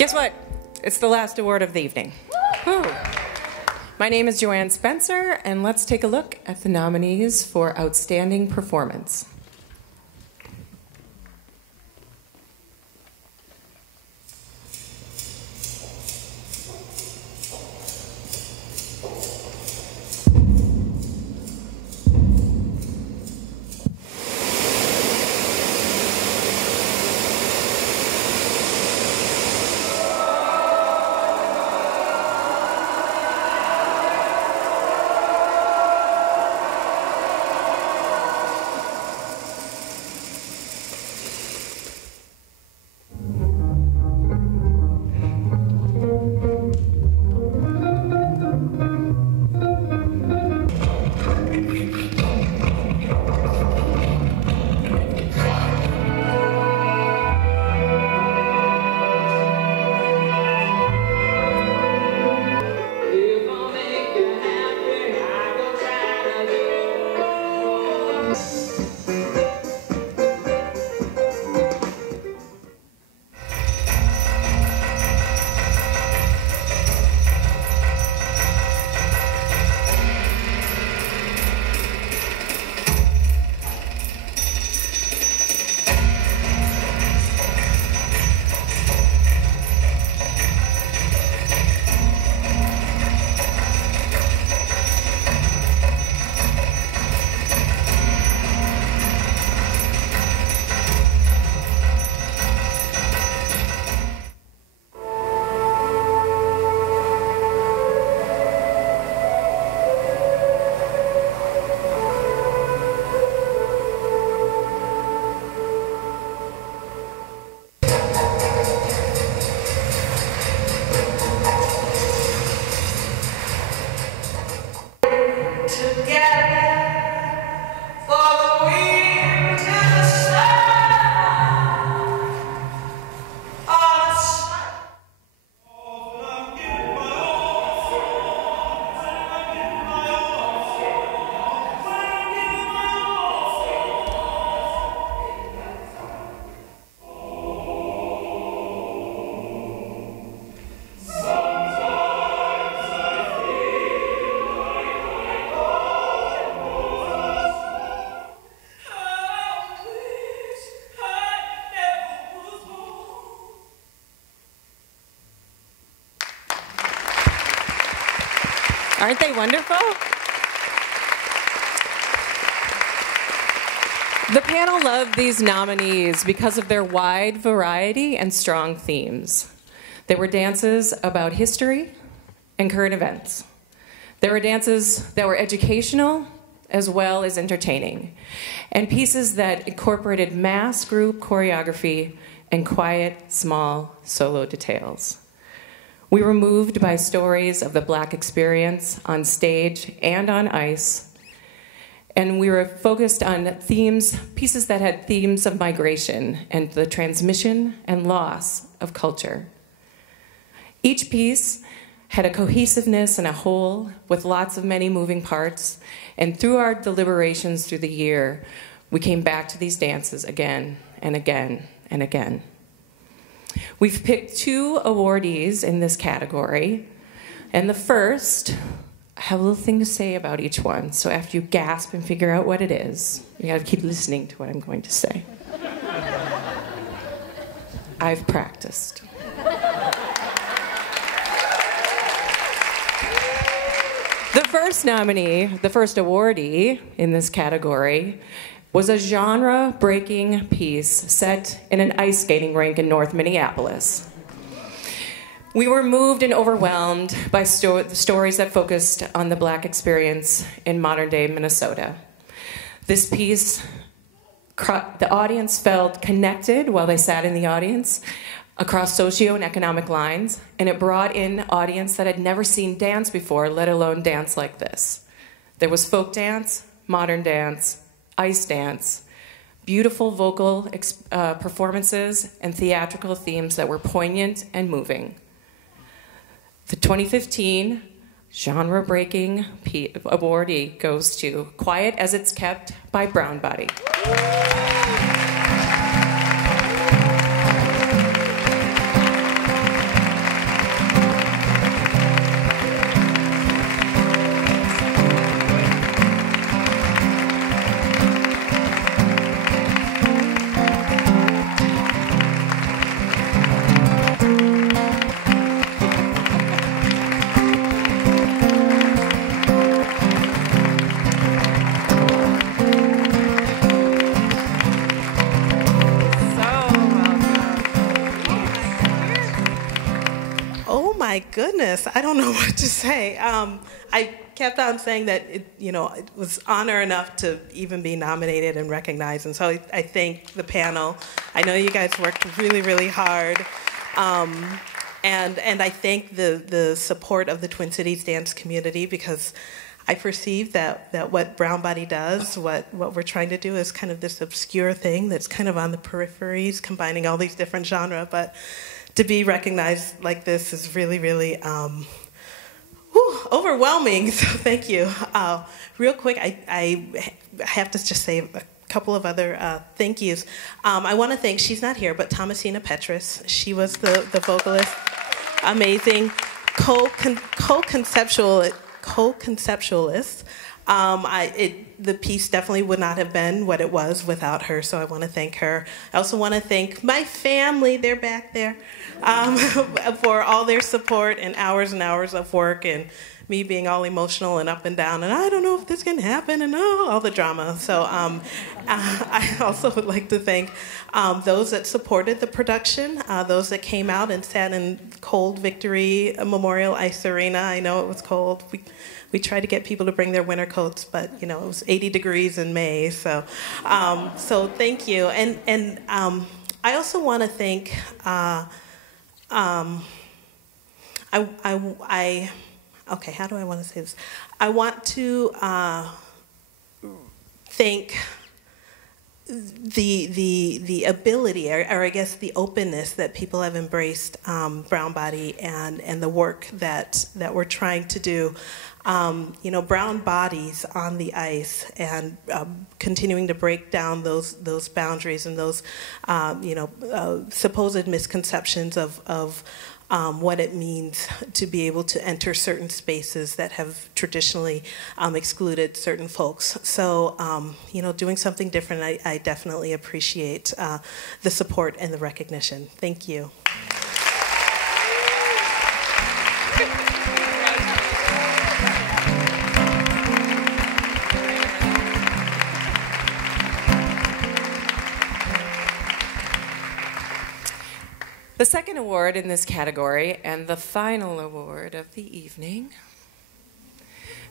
Guess what? It's the last award of the evening. Woo. My name is Joanne Spencer, and let's take a look at the nominees for Outstanding Performance. Aren't they wonderful? The panel loved these nominees because of their wide variety and strong themes. There were dances about history and current events. There were dances that were educational as well as entertaining, and pieces that incorporated mass group choreography and quiet, small, solo details. We were moved by stories of the Black experience on stage and on ice, and we were focused on themes, pieces that had themes of migration and the transmission and loss of culture. Each piece had a cohesiveness and a whole with lots of many moving parts, and through our deliberations through the year, we came back to these dances again and again and again. We've picked 2 awardees in this category, and the first, I have a little thing to say about each one, so after you gasp and figure out what it is, you gotta keep listening to what I'm going to say. I've practiced. The first nominee, the first awardee in this category, was a genre-breaking piece set in an ice skating rink in North Minneapolis. We were moved and overwhelmed by stories that focused on the Black experience in modern-day Minnesota. This piece, the audience felt connected while they sat in the audience across socio and economic lines, and it brought in an audience that had never seen dance before, let alone dance like this. There was folk dance, modern dance, ice dance, beautiful vocal performances, and theatrical themes that were poignant and moving. The 2015 genre-breaking awardee goes to Quiet as It's Kept by Brownbody. my goodness, I don't know what to say. I kept on saying that it was honor enough to even be nominated and recognized, and so I thank the panel. I know you guys worked really, really hard, and I thank the support of the Twin Cities dance community, because I perceive that what Brownbody does, what we're trying to do, is kind of this obscure thing that's kind of on the peripheries, combining all these different genres, but to be recognized like this is really, really overwhelming. So thank you. Real quick, I have to just say a couple of other thank yous. I want to thank, she's not here, but Thomasina Petrus. She was the vocalist. Amazing. Co-conceptualist. The piece definitely would not have been what it was without her, so I want to thank her. I also want to thank my family, they're back there, for all their support and hours of work, and me being all emotional and up and down, and I don't know if this can happen, and all the drama. So I also would like to thank those that supported the production, those that came out and sat in cold Victory Memorial Ice Arena. I know it was cold. We tried to get people to bring their winter coats, but it was 80 degrees in May. So thank you. And I also want to thank. Okay, how do I want to say this? I want to thank the ability, or I guess the openness that people have embraced Brownbody and the work that we're trying to do. Brown bodies on the ice, and continuing to break down those boundaries and those supposed misconceptions of what it means to be able to enter certain spaces that have traditionally excluded certain folks. So, doing something different, I definitely appreciate the support and the recognition. Thank you. The second award in this category, and the final award of the evening,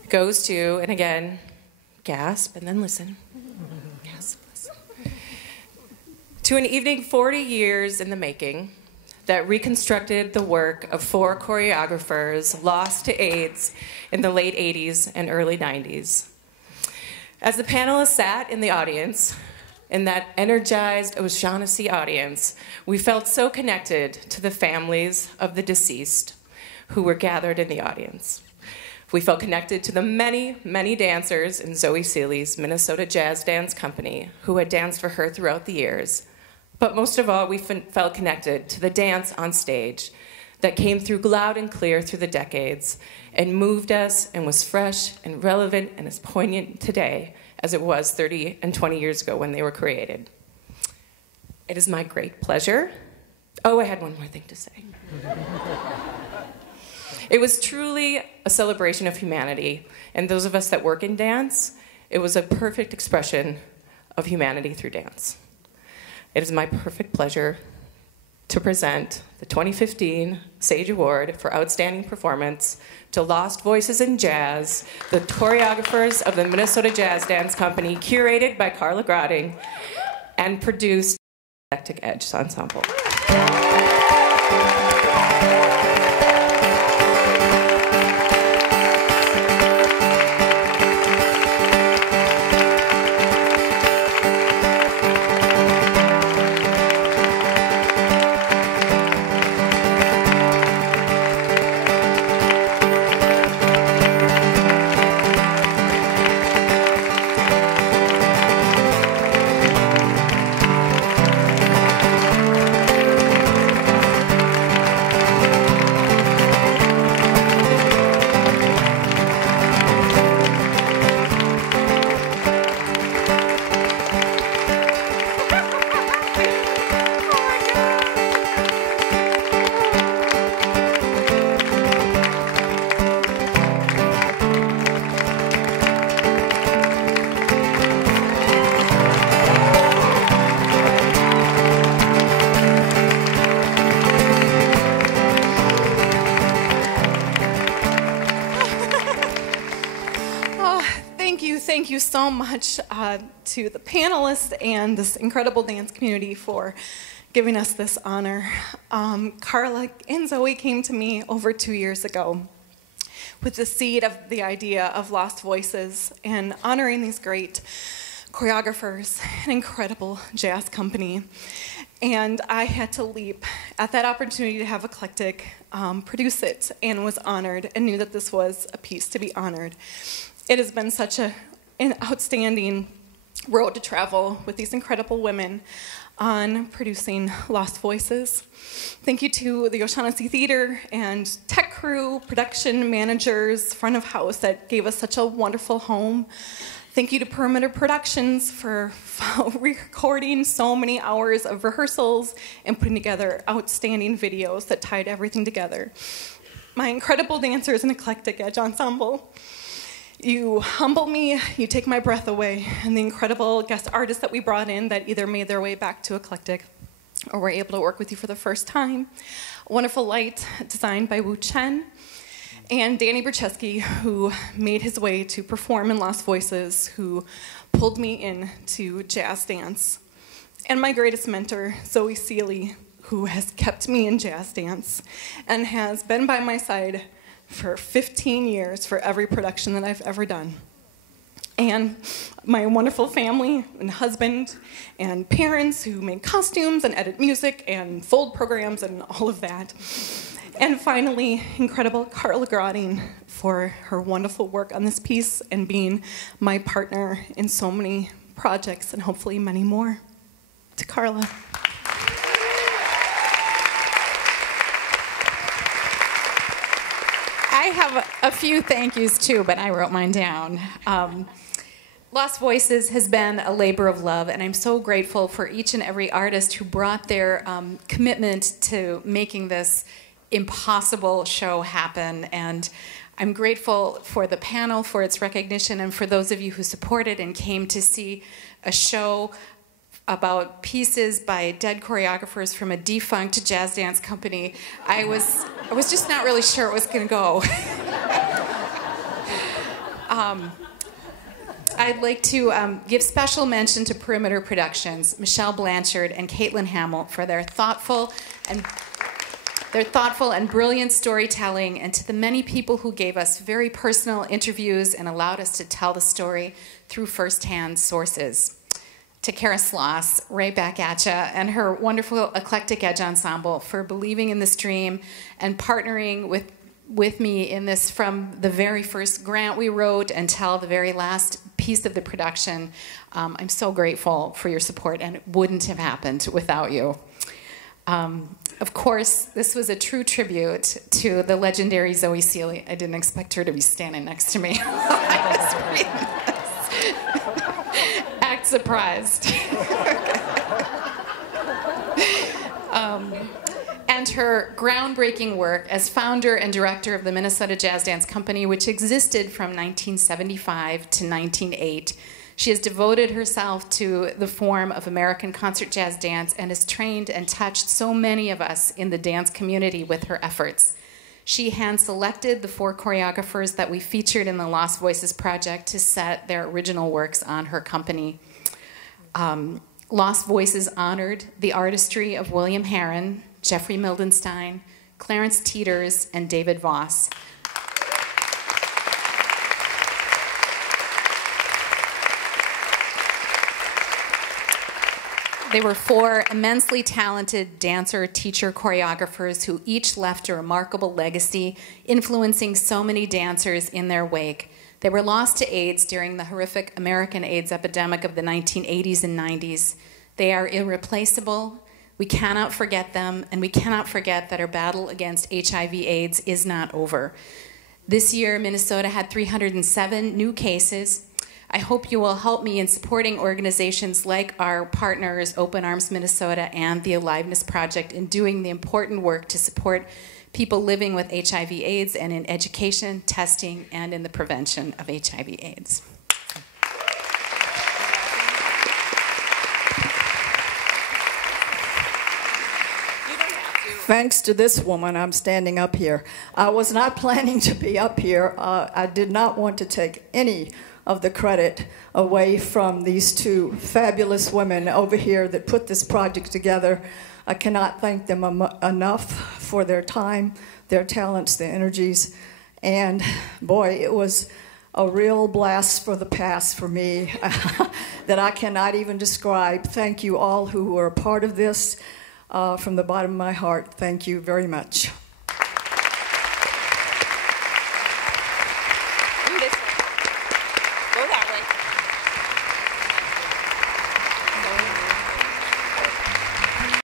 goes to, and again, gasp and then listen. Gasp, listen. To an evening 40 years in the making that reconstructed the work of 4 choreographers lost to AIDS in the late 80s and early 90s. As the panelists sat in the audience, in that energized O'Shaughnessy audience, we felt so connected to the families of the deceased who were gathered in the audience. We felt connected to the many, many dancers in Zoe Seeley's Minnesota Jazz Dance Company who had danced for her throughout the years. But most of all, we felt connected to the dance on stage that came through loud and clear through the decades and moved us and was fresh and relevant and as poignant today as it was 30 and 20 years ago when they were created. It is my great pleasure. Oh, I had one more thing to say. It was truly a celebration of humanity, and those of us that work in dance, it was a perfect expression of humanity through dance. It is my perfect pleasure to present the 2015 Sage Award for Outstanding Performance to Lost Voices in Jazz, the choreographers of the Minnesota Jazz Dance Company, curated by Karla Grotting, and produced by Eclectic Ensemble. you so much to the panelists and this incredible dance community for giving us this honor. Karla and Zoe came to me over 2 years ago with the seed of the idea of Lost Voices and honoring these great choreographers, an incredible jazz company. And I had to leap at that opportunity to have Eclectic produce it, and was honored and knew that this was a piece to be honored. It has been such an outstanding road to travel with these incredible women on producing Lost Voices. Thank you to the O'Shaughnessy Theater and tech crew, production managers, front of house that gave us such a wonderful home. Thank you to Perimeter Productions for recording so many hours of rehearsals and putting together outstanding videos that tied everything together. My incredible dancers in Eclectic Edge Ensemble. You humble me, you take my breath away, and the incredible guest artists that we brought in that either made their way back to Eclectic or were able to work with you for the first time. A wonderful light designed by Wu Chen. And Danny Bercheski, who made his way to perform in Lost Voices, who pulled me into jazz dance. And my greatest mentor, Zoe Seeley, who has kept me in jazz dance and has been by my side for 15 years for every production that I've ever done. And my wonderful family and husband and parents who make costumes and edit music and fold programs and all of that. And finally, incredible Karla Grotting for her wonderful work on this piece and being my partner in so many projects and hopefully many more. To Karla. I have a few thank yous too, but I wrote mine down. Lost Voices has been a labor of love, and I'm so grateful for each and every artist who brought their commitment to making this impossible show happen. And I'm grateful for the panel, for its recognition, and for those of you who supported and came to see a show about pieces by dead choreographers from a defunct jazz dance company. I was just not really sure it was going to go. I'd like to give special mention to Perimeter Productions, Michelle Blanchard and Caitlin Hamill, for their thoughtful and brilliant storytelling, and to the many people who gave us very personal interviews and allowed us to tell the story through firsthand sources. To Kara Sloss, right back at ya, and her wonderful Eclectic Edge Ensemble for believing in this dream and partnering with me in this from the very first grant we wrote until the very last piece of the production. I'm so grateful for your support, and it wouldn't have happened without you. Of course, this was a true tribute to the legendary Zoe Seeley. I didn't expect her to be standing next to me. I was reading this. Act surprised. And her groundbreaking work as founder and director of the Minnesota Jazz Dance Company, which existed from 1975 to 1908. She has devoted herself to the form of American concert jazz dance and has trained and touched so many of us in the dance community with her efforts. She hand-selected the 4 choreographers that we featured in the Lost Voices project to set their original works on her company. Lost Voices honored the artistry of William Herron, Jeffrey Mildenstein, Clarence Teeters, and David Voss. They were 4 immensely talented dancer, teacher, choreographers who each left a remarkable legacy, influencing so many dancers in their wake. They were lost to AIDS during the horrific American AIDS epidemic of the 1980s and 90s. They are irreplaceable. We cannot forget them, and we cannot forget that our battle against HIV/AIDS is not over. This year, Minnesota had 307 new cases. I hope you will help me in supporting organizations like our partners, Open Arms Minnesota and the Aliveness Project, in doing the important work to support people living with HIV/AIDS and in education, testing, and in the prevention of HIV/AIDS. Thanks to this woman, I'm standing up here. I was not planning to be up here. I did not want to take any of the credit away from these two fabulous women over here that put this project together. I cannot thank them enough for their time, their talents, their energies, and boy, it was a real blast for the past for me that I cannot even describe. Thank you all who were a part of this. From the bottom of my heart, thank you very much.